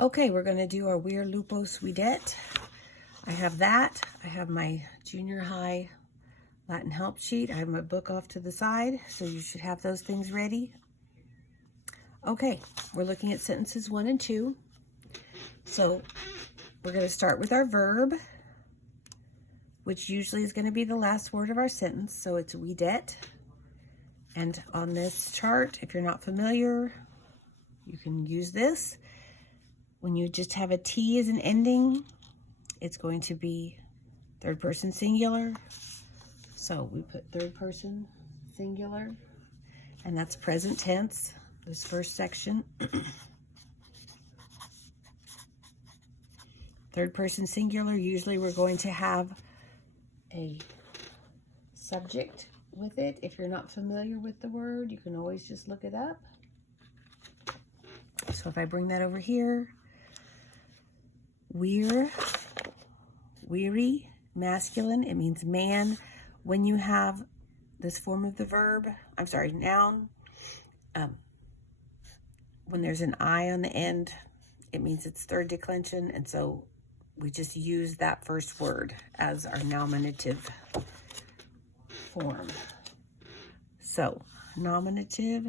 Okay, we're going to do our Weird Lupos Videt. I have that. I have my junior high Latin help sheet. I have my book off to the side, so you should have those things ready. Okay, we're looking at sentences 1 and 2. So we're going to start with our verb, which usually is going to be the last word of our sentence. So it's Videt. And on this chart, if you're not familiar, you can use this. When you just have a T as an ending, it's going to be third person singular. So we put third person singular, and that's present tense, this first section. Third person singular, usually we're going to have a subject with it. If you're not familiar with the word, you can always just look it up. So if I bring that over here, weary, masculine, it means man. When you have this form of the verb, noun, when there's an I on the end, it means it's third declension, and so we just use that first word as our nominative form. So, nominative,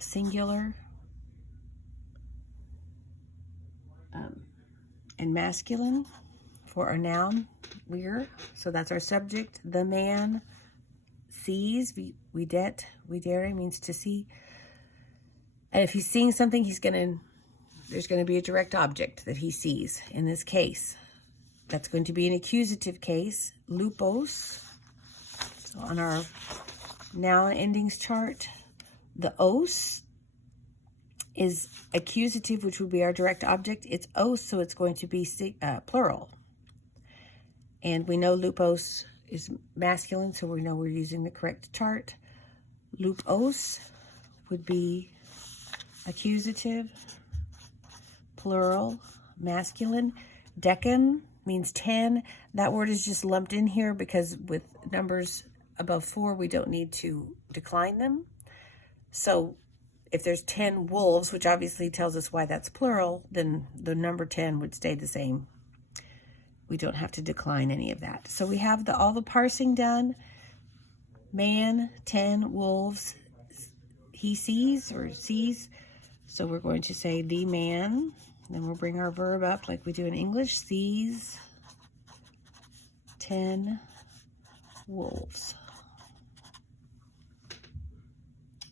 singular, and masculine for our noun, we're. So that's our subject. The man sees, videt, videre means to see. And if he's seeing something, there's going to be a direct object that he sees. In this case, that's going to be an accusative case, lupos. So on our noun endings chart, the os is accusative, which would be our direct object. It's os, so it's going to be plural. And we know lupos is masculine, so we know we're using the correct chart. Lupos would be accusative, plural, masculine. Decan means 10. That word is just lumped in here because with numbers above 4, we don't need to decline them. So if there's 10 wolves, which obviously tells us why that's plural, then the number 10 would stay the same. We don't have to decline any of that. So we have all the parsing done. Man, 10, wolves, he sees or sees. So we're going to say the man. Then we'll bring our verb up like we do in English. Sees 10 wolves.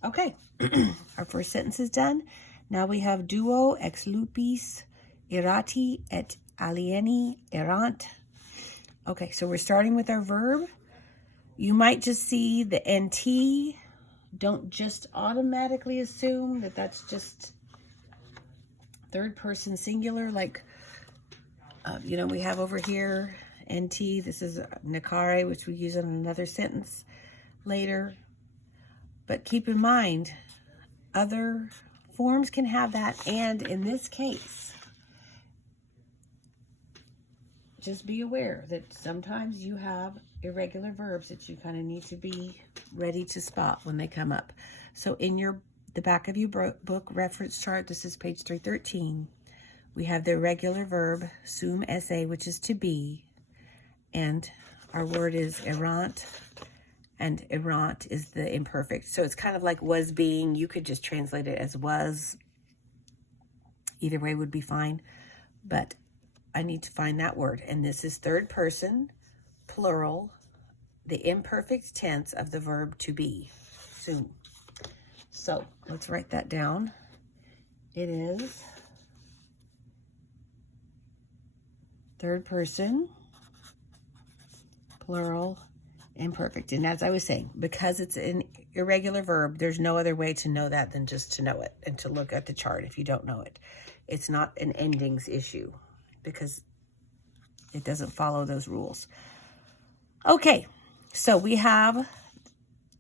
Okay, our first sentence is done. Now we have duo ex lupis irati et alieni erant. Okay, so we're starting with our verb. You might just see the NT. Don't just automatically assume that that's just third person singular, like, we have over here NT. This is nakare, which we use in another sentence later. But keep in mind, other forms can have that, and in this case, just be aware that sometimes you have irregular verbs that you kind of need to be ready to spot when they come up. So in the back of your book reference chart, this is page 313, we have the irregular verb sum esse, which is to be, and our word is errant, and errant is the imperfect. So it's kind of like was being. You could just translate it as was. Either way would be fine, but I need to find that word. And this is third person, plural, the imperfect tense of the verb to be, sum. So let's write that down. It is third person, plural, imperfect. And as I was saying, because it's an irregular verb, there's no other way to know that than just to know it and to look at the chart if you don't know it. It's not an endings issue because it doesn't follow those rules. Okay, so we have,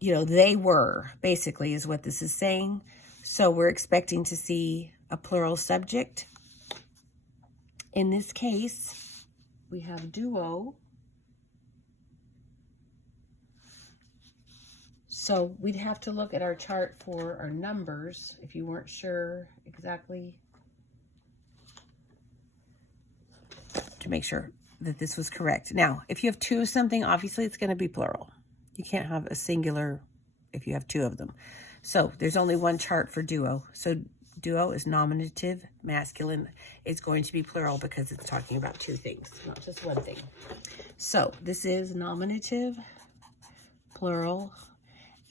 they were, basically is what this is saying. So we're expecting to see a plural subject. In this case, we have duo So we'd have to look at our chart for our numbers if you weren't sure exactly, to make sure that this was correct. Now, if you have two of something, obviously it's going to be plural. You can't have a singular if you have two of them. So there's only one chart for duo. So duo is nominative, masculine. It's going to be plural because it's talking about two things, not just one thing. So this is nominative, plural,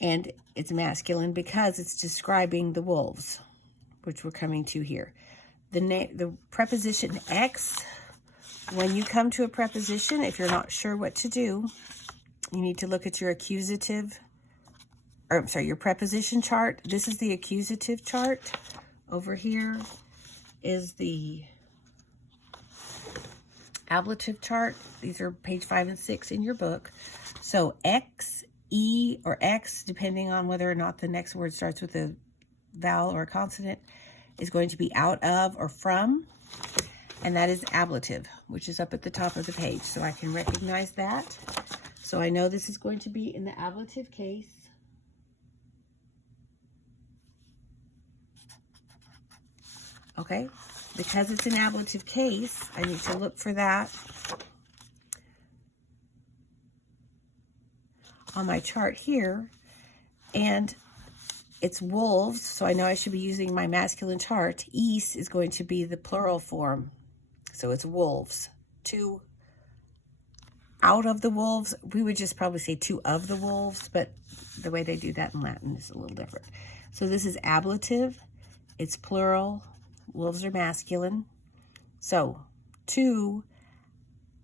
and it's masculine because it's describing the wolves, which we're coming to here. The preposition X, when you come to a preposition, if you're not sure what to do, you need to look at your accusative, or I'm sorry, your preposition chart. This is the accusative chart. Over here is the ablative chart. These are page 5 and 6 in your book. So X, E, or X, depending on whether or not the next word starts with a vowel or a consonant, is going to be out of or from. And that is ablative, which is up at the top of the page. So I can recognize that. So I know this is going to be in the ablative case. Okay, because it's an ablative case, I need to look for that on my chart here. And it's wolves, so I know I should be using my masculine chart. East is going to be the plural form. So it's wolves. Two out of the wolves. We would just probably say two of the wolves, but the way they do that in Latin is a little different. So this is ablative. It's plural. Wolves are masculine. So two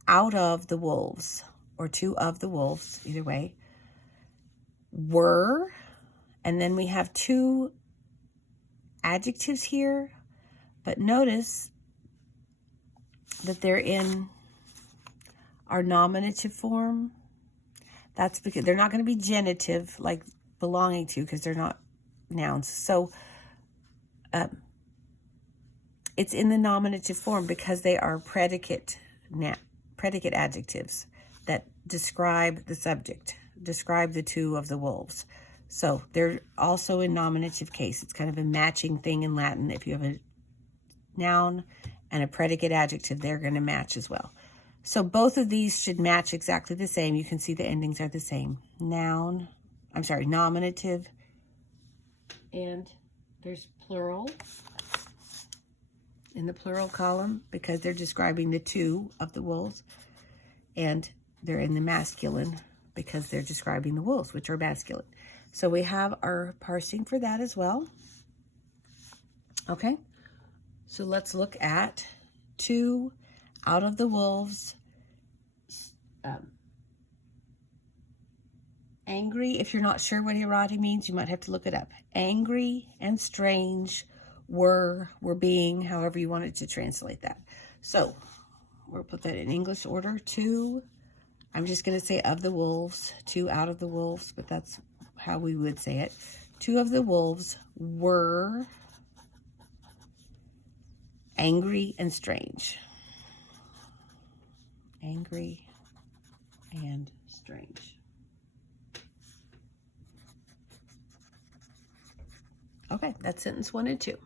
out of the wolves, or two of the wolves, either way, were, and then we have two adjectives here, but notice that they're in our nominative form. That's because they're not going to be genitive, like belonging to, because they're not nouns. So it's in the nominative form because they are predicate adjectives that describe the subject, describe the two of the wolves. So they're also in nominative case. It's kind of a matching thing in Latin. If you have a noun and a predicate adjective, they're going to match as well. So both of these should match exactly the same. You can see the endings are the same. Nominative, and there's plural in the plural column because they're describing the two of the wolves, and they're in the masculine because they're describing the wolves, which are masculine. So we have our parsing for that as well. Okay, so let's look at two out of the wolves. Angry, if you're not sure what hirati means, you might have to look it up. Angry and strange were being, however you wanted to translate that. So we'll put that in English order. Two, I'm just going to say of the wolves, two out of the wolves, but that's how we would say it. Two of the wolves were angry and strange. Angry and strange. Okay, that's sentence 1 and 2.